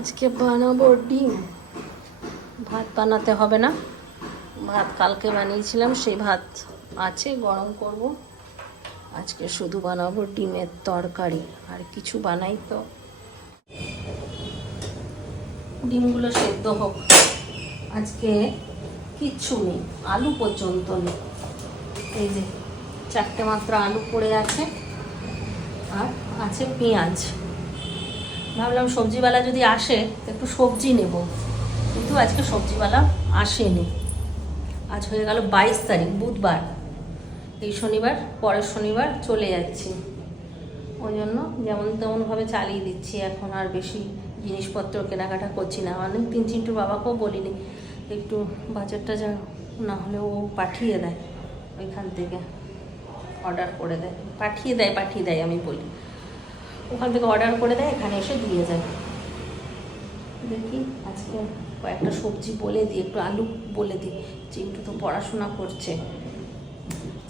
আজকে বানাবো ডিম। ভাত বানাতে হবে না। ভাত কালকে বানিয়েছিলাম, সেই ভাত আছে, গরম করব। আজকে শুধু বানাবো ডিমের তরকারি, আর কিছু বানাই তো। ডিমগুলো সেদ্ধ হোক। আজকে কিচ্ছু নেই, আলু পর্যন্ত নেই। এই যে, চারটে মাত্র আলু পড়ে আছে, আর আছে পেঁয়াজ। ভাবলাম সবজিওয়ালা যদি আসে একটু সবজি নেব। কিন্তু আজকে সবজিওয়ালা আসেনি। আজ হয়ে গেল বাইশ তারিখ, বুধবার। এই শনিবার, পরের শনিবার চলে যাচ্ছি। ওই জন্য যেমন তেমনভাবে চালিয়ে দিচ্ছি। এখন আর বেশি জিনিসপত্র কেনাকাটা করছি না। অনেক তিন চিন্টুর বাবাকেও বলিনি, একটু বাজারটা যা না হলে ও পাঠিয়ে দেয়, ওইখান থেকে। অর্ডার করে দেয়। পাঠিয়ে দেয় পাঠিয়ে দেয় আমি বলি। ওখান থেকে অর্ডার করে দেয়, এখানে এসে দিয়ে যায়। দেখি, আজকে কয়েকটা সবজি বলে দিই, একটু আলু বলে দিই। চিন্টু তো পড়াশোনা করছে।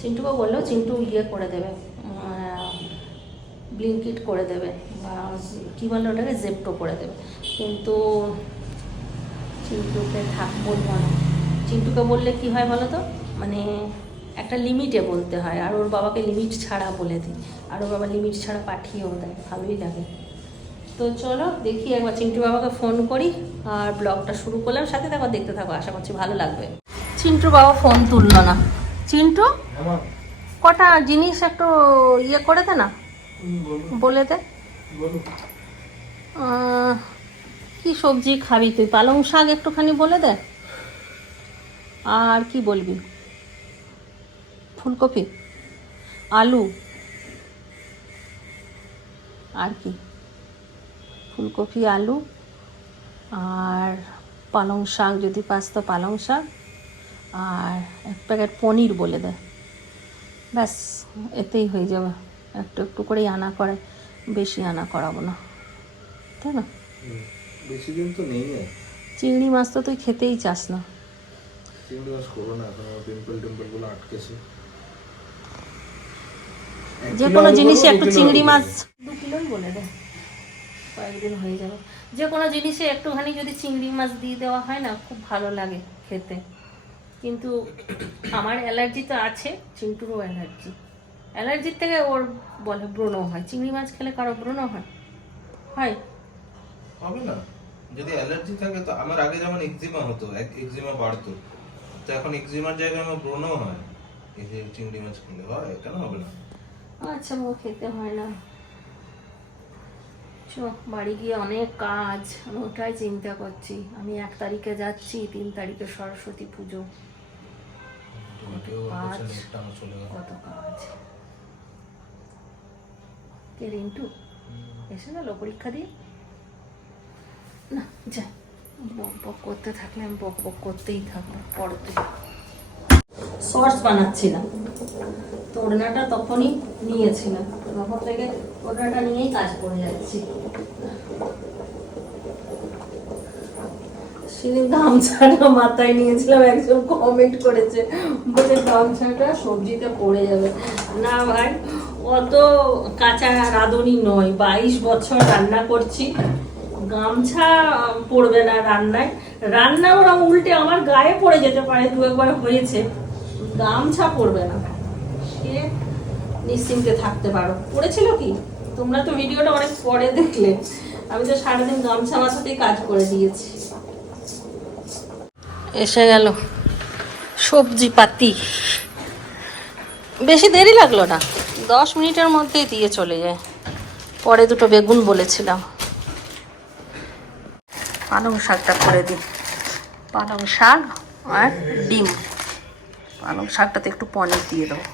চিন্টুকে বললেও চিন্টু ইয়ে করে দেবে ব্লিঙ্কিট করে দেবে, বা কী বলে ওটাকে, জেপটো করে দেবে। কিন্তু চিন্টুকে থাক বলব না। চিন্টুকে বললে কি হয় বলো তো? মানে একটা লিমিটে বলতে হয়। আর ওর বাবাকে লিমিট ছাড়া বলে দিই। আর ওর বাবা লিমিট ছাড়া পাঠিয়েও দেয়। ভালোই লাগে। তো চলো দেখি একবার চিন্টু বাবাকে ফোন করি আর ব্লগটা শুরু করলাম। সাথে থাকো দেখতে থাকো। আশা করছি ভালো লাগবে। চিন্টু বাবা ফোন তুললো না। চিন্টু কটা জিনিস একটু ইয়ে করে দে না। বলে। দে। কি সবজি খাবি তুই? পালং শাক একটুখানি বলে দে। আর কি বলবি? ফুলকপি আলু আর কি? ফুলকপি আলু আর পালং শাক যদি পাস তো পালং শাক। আর এক প্যাকেট পনির বলে দেয় ব্যাস এতেই হয়ে যাবে। একটু একটু করেই আনা করে বেশি আনা করাবো না। তাই না? বেশি দিন তো নেই চিংড়ি মাছ তো তুই খেতেই চাস না। চিংড়ি মাছ করব না এখন পিম্পল টিম্পলগুলো আটকেছে। যে কোনো জিনিসে একটু দু চিংড়ি মাছ। দু কিলোই বলে দে। কয়েকদিন হয়ে যাবে। যে কোনো জিনিসে একটুখানি যদি চিংড়ি মাছ দিয়ে দেওয়া হয় না খুব ভালো লাগে খেতে। কিন্তু আমার অ্যালার্জি তো আছে চিন্টুরও অ্যালার্জি। অ্যালার্জির থেকে ওর বলে ব্রণ হয়। চিংড়ি মাছ খেলে কারও ব্রণ হয়? হয়? হবে না। যদি অ্যালার্জি থাকে তো আমার আগে যেমন এক্সিমা হতো এক্সিমা বাড়তো তো এখন এক্সিমার জায়গায় আমার ব্রণও হয়। এই যে চিংড়ি মাছ খেলে হয়? কেন হবে না? আচ্ছা ও খেতে হয় না। চ বাড়ি গিয়ে অনেক কাজ আমি ওটাই চিন্তা করছি। আমি এক তারিখে যাচ্ছি তিন তারিখে সরস্বতী পুজো। আমার কত কাজ কে রিন্টু? এসে গেল পরীক্ষা দিয়ে? না যাই বক বক করতে থাকলে আমি বক বক করতেই থাকব পড়তে সর্স বানাচ্ছিলাম তো ওড়নাটা তখনই নিয়েছিলাম। তখন থেকে ওড়নাটা নিয়েই কাজ করে যাচ্ছি। সেদিন গামছাটা মাথায় নিয়েছিলাম, একজন কমেন্ট করেছে বলে গামছাটা সবজিতে পড়ে যাবে। না ভাই, অত কাঁচা রাঁধুনি নয়, বাইশ বছর রান্না করছি। গামছা পড়বে না রান্নায়। রান্না ওরা উল্টে আমার গায়ে পড়ে যেতে পারে, দু একবার হয়েছে। গামছা পড়বে না। নিশ্চিন্তে থাকতে পারো। পড়েছিল কি? তোমরা তো ভিডিওটা অনেক পরে দেখলে। আমি তো সারাদিন গামছা মাছাতেই কাজ করে দিয়েছি। এসে গেল সবজি পাতি। বেশি দেরি লাগল না। দশ মিনিটের মধ্যেই দিয়ে চলে যায়। পরে দুটো বেগুন বলেছিলাম। পালং শাকটা করে দিই। পালং শাক আর ডিম। পালং শাকটাতে একটু পনির দিয়ে দেবো।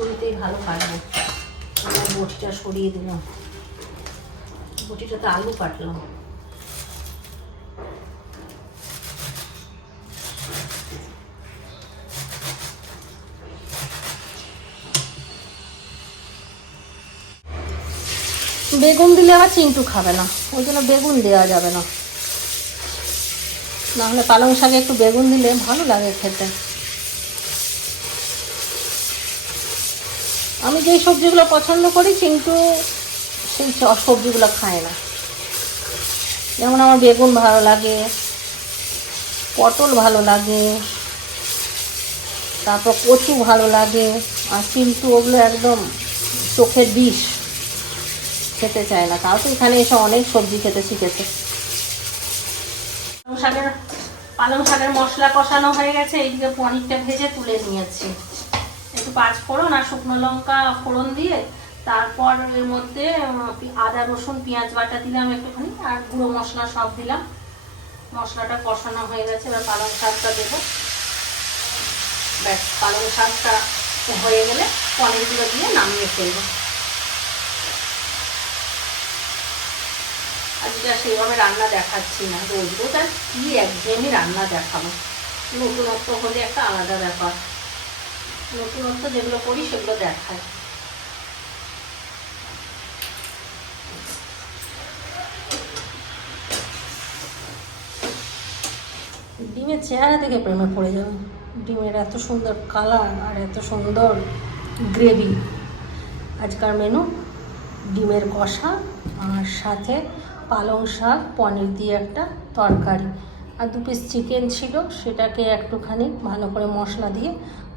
শাকটা ভালো কাটবো বটিটা সরিয়ে দিলাম। বটিটাতে আলু কাটলাম বেগুন দিলে আবার চিন্টু খাবে না। ওই জন্য বেগুন দেওয়া যাবে না। নাহলে পালং শাকে একটু বেগুন দিলে ভালো লাগে খেতে। আমি যেই সবজিগুলো পছন্দ করি, কিন্তু সেই সবজিগুলো খায় না। যেমন আমার বেগুন ভালো লাগে, পটল ভালো লাগে, তারপর কচু ভালো লাগে, আর কিন্তু ওগুলো একদম চোখের বিষ খেতে চায় না। তাও তো এখানে এসে অনেক সবজি খেতে শিখেছে। পালং শাকের পালং শাকের মশলা কষানো হয়ে গেছে, এইদিকে পনিরটা ভেজে তুলে নিয়েছি। একটু পাঁচ ফোড়ন আর শুকনো লঙ্কা ফোড়ন দিয়ে তারপর এর মধ্যে আদা, রসুন, পেঁয়াজ বাটা দিলাম একটুখানি আর গুঁড়ো মশলা সব দিলাম। মশলাটা কষানো হয়ে গেছে, এবার পালং শাকটা দেবো। ব্যাস, পালং শাকটা হয়ে গেলে পনিরগুলো দিয়ে নামিয়ে ফেলব। আজকে আর সেইভাবে রান্না দেখাচ্ছি না, রোজ রোজ আর কি একঘেয়েমি রান্না দেখাবো। নতুনত্ব হলে একটা আলাদা ব্যাপার। নতুনত্ব যেগুলো করি, সেগুলো দেখায়। ডিমের চেহারা থেকে প্রেমে পড়ে যাবে। ডিমের এত সুন্দর কালার আর এত সুন্দর গ্রেভি আজকার মেনু ডিমের কষা আর সাথে পালং শাক, পনির দিয়ে একটা তরকারি। আর দু পিস চিকেন ছিল, সেটাকে একটুখানি ভালো করে মশলা দিয়ে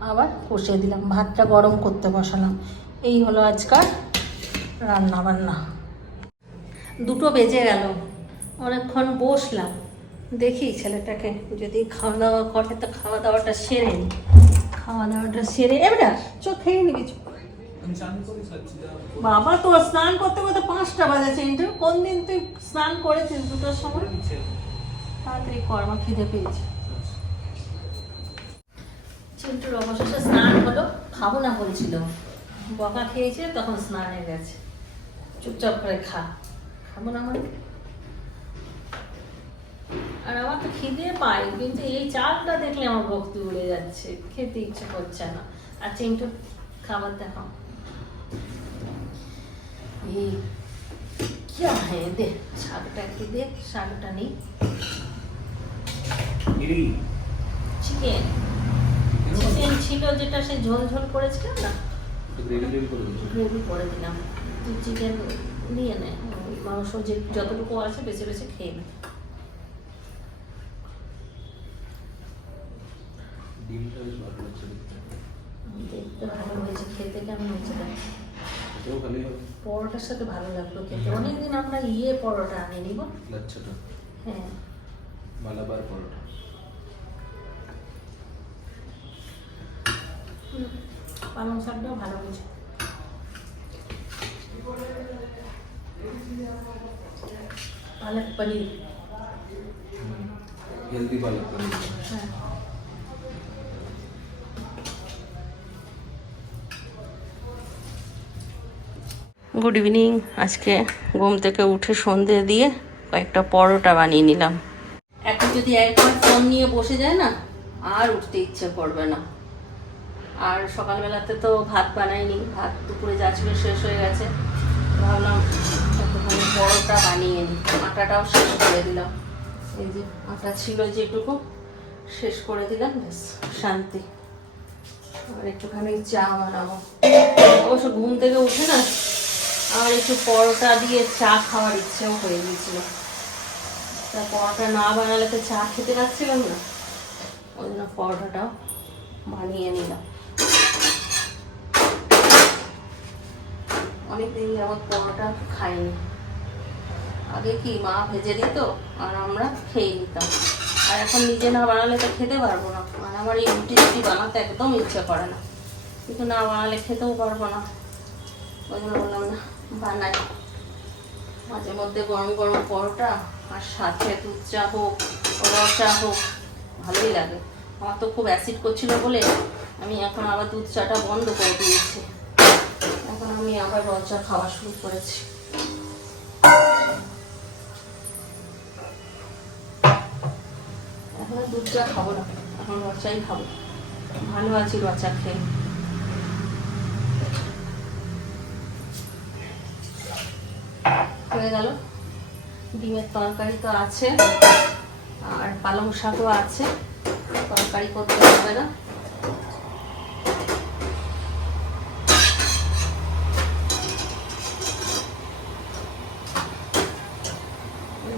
আবার কষিয়ে দিলাম। ভাতটা গরম করতে বসালাম। এই হলো আজকার রান্না বান্না দুটো বেজে গেল। অনেকক্ষণ বসলাম। দেখি ছেলেটাকে যদি খাওয়া দাওয়া করে, তো খাওয়া দাওয়াটা সেরে নি। খাওয়া দাওয়াটা সেরে, এবারে চোখ খেয়ে নিবি বাবা তো স্নান করতে করতে পাঁচটা বাজেছে ইন্টার কোন দিন তুই স্নান করেছিস দুটোর সময়? তাড়াতাড়ি কর, আমার খিদে পেয়েছে। চিন্টুর অবশেষে স্নান হলো খাবো না বলছিল বকা খেয়েছে তখন স্নানে গেছে চুপচাপ করে খা খাবো না মানে আর আমার তো খিদে পায় কিন্তু এই চালটা দেখলে আমার ভক্তি উড়ে যাচ্ছে খেতে ইচ্ছে করছে না আর চিন্টু খাবার দেখাও ये क्या है दे শাকটা কি দে শাকটা নেই চিকেন চিকেন ছিল যেটা সে ঝোল ঝোল করেছিলাম না? গ্রেভি করে দিলাম। তুই চিকেন নিয়ে নে। মাংস যে যতটুকু আছে বেছে বেছে খেয়ে নে। দেখতে। ভালো হয়েছে খেতে কেমন হয়েছে পরোটার সাথে ভালো লাগল খেতে। অনেকদিন আমরা ইয়ে পরোটা আনি নিব হ্যাঁ। মালাবার পরোটা। পালং শাকটাও ভালো হয়েছে। পালক পনির। হেলদি পালক পনির। হ্যাঁ। গুড ইভিনিং আজকে ঘুম থেকে উঠে সন্ধে দিয়ে কয়েকটা পরোটা বানিয়ে নিলাম। এখন যদি একবার ফোন নিয়ে বসে যায় না আর উঠতে ইচ্ছে করবে না। আর সকালবেলাতে তো ভাত বানাইনি, ভাত দুপুরে যা ছিল শেষ হয়ে গেছে। ভাবলাম একটুখানি পরোটা বানিয়ে নিই। আটাটাও শেষ করে দিলাম। এই যে আটা ছিল যেটুকু, শেষ করে দিলাম, ব্যাস, শান্তি। আর একটুখানি চা বানাবো। অবশ্য ঘুম থেকে উঠে না, আমার একটু পরোটা দিয়ে চা খাওয়ার ইচ্ছেও হয়ে গেছিল তা পরোটা না বানালে তো চা খেতে পারছিলাম না। ওই জন্য পরোটাটাও বানিয়ে নিলাম। অনেকদিন যাবত পরোটা খাইনি। আগে কি, মা ভেজে দিত আর আমরা খেয়ে নিতাম। আর এখন নিজে না বানালে তো খেতে পারব না। আর আমার এই রুটি রুটি বানাতে একদম ইচ্ছে করে না। কিন্তু না বানালে খেতেও পারব না। ওই জন্য বললাম, না, বানাই। মাঝে মধ্যে গরম গরম পরোটা আর সাথে দুধ চা হোক র চা হোক, ভালোই লাগে। আমার তো খুব অ্যাসিড করছিল বলে আমি এখন আবার দুধ চাটা বন্ধ করে দিয়েছি। আমি আবার র চা খাওয়া শুরু করেছি। এখন আর দুধ চা খাব না, এখন র চাই খাব। ভালো আছি র চা খেয়ে। হয়ে গেল। ডিমের তরকারি তো আছে, আর পালং শাকও আছে। তরকারি করতে হবে না।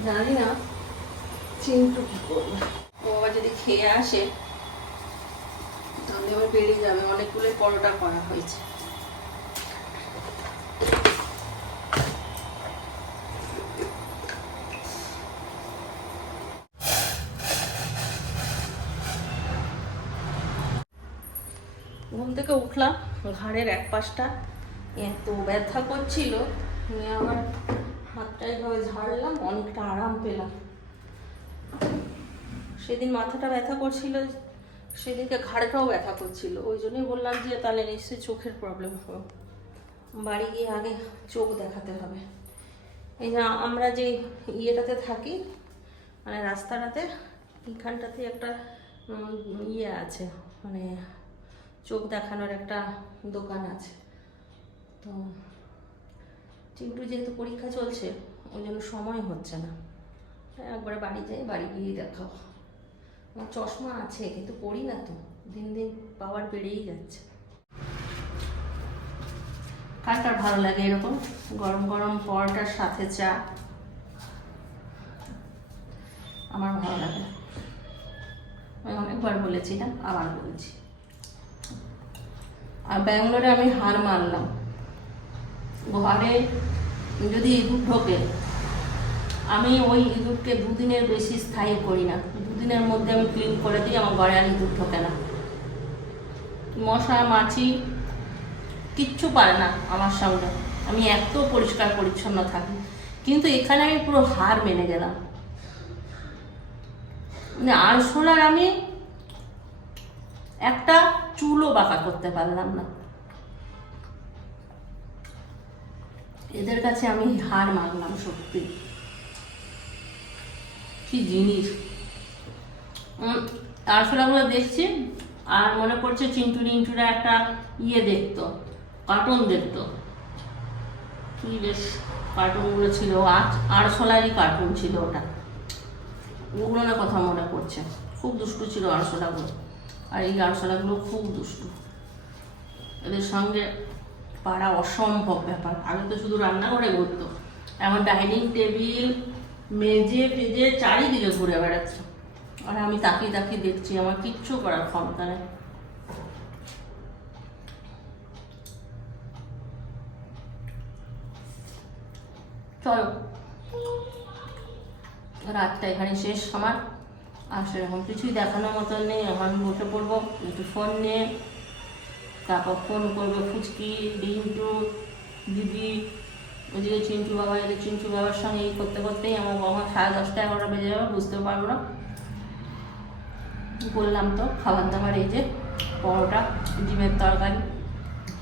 জানি না চিন্টু কি করবে। ও যদি খেয়ে আসে, তাহলে আবার বেরিয়ে যাবে। অনেকগুলো পরোটা করা হয়েছে। ঘুম থেকে উঠলাম, ঘাড়ের এক পাশটা এত ব্যথা করছিল আমার হাতটা এভাবে ঝাড়লাম, অনেকটা আরাম পেলাম। সেদিন মাথাটা ব্যথা করছিল, সেদিনকে ঘাড়টাও ব্যথা করছিল। ওই জন্যই বললাম যে, তাহলে নিশ্চয়ই চোখের প্রবলেম হবে। বাড়ি গিয়ে আগে চোখ দেখাতে হবে। এই যে আমরা যে ইয়েটাতে থাকি মানে রাস্তাটাতে, এইখানটাতে একটা ইয়ে আছে মানে চোখ দেখানোর একটা দোকান আছে। তো চিন্টু যেহেতু পরীক্ষা চলছে, ওই জন্য সময় হচ্ছে না। একবারে বাড়ি যাই, বাড়ি গিয়ে দেখাও। আমার চশমা আছে, কিন্তু পড়ি না তো, দিন দিন পাওয়ার বেড়েই যাচ্ছে। কার কার ভালো লাগে এরকম? গরম গরম পরোটার সাথে চা। আমার ভালো লাগে। আমি অনেকবার বলেছি না, আবার বলছি। আর ব্যাঙ্গালোরে আমি হার মানলাম। ঘরে যদি ইঁদুর ঢোকে, আমি ওই ইঁদুরকে দুদিনের বেশি স্থায়ী করি না। দুদিনের মধ্যে আমি ক্লিন করে দিই, আমার ঘরে আর ইঁদুর ঢোকে না। মশা, মাছি কিচ্ছু পারে না আমার সঙ্গে আমি এত পরিষ্কার পরিচ্ছন্ন থাকি। কিন্তু এখানে আমি পুরো হার মেনে গেলাম। মানে আরশোলার আমি একটা চুলও বাঁকা করতে পারলাম না। এদের কাছে আমি হার মানলাম সত্যি। কি জিনিস? আরশোলাগুলো দেখছি, আর মনে পড়ছে চিন্টু নিন্টুরা একটা ইয়ে দেখতো কার্টুন দেখতো। কি বেশ কার্টুনগুলো ছিল আট আরশোলারই কার্টুন ছিল ওটা। ওগুলো না কথা মনে পড়ছে। খুব দুষ্টু ছিল আরশোলাগুলো। আর এই আরশোলাগুলো খুব দুষ্টু। এদের সঙ্গে পারা অসম্ভব ব্যাপার। আগে তো শুধু রান্নাঘরে ঘুরতো এখন ডাইনিং টেবিল মেজে টেজে চারিদিকে ঘুরে বেড়াচ্ছে। আর আমি তাকিয়ে তাকিয়ে দেখছি আমার কিচ্ছু করার ক্ষমতা নেই। চলো। রাতটা এখানে শেষ আমার। আর সেরকম কিছুই দেখানোর মতন নেই। এখন বসে পড়ব, একটু ফোন নিয়ে। তারপর ফোন করব, ফুচকি ডিন্টু দিদি, ওদিকে চিন্টু বাবা, এদিকে চিন্টু বাবার সঙ্গে এই করতে করতেই আমার বাবা সাড়ে দশটা এগারোটা বেজে যাবে, বুঝতেও পারব না। বললাম তো, খাবার দাবার এই যে, পরোটা, ডিমের তরকারি,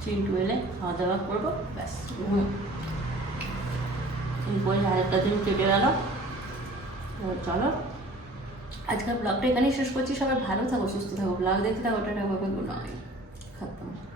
চিন্টু এলে খাওয়া দাওয়া করব, ব্যাস। এই বই আরেকটা দিন কেটে গেল। চলো, আজকের ব্লগটা এখানেই শেষ করছি, সবাই ভালো থাকো, সুস্থ থাকো, ব্লগ দেখতে থাকো ওটা গুড নাইট। ख़त्म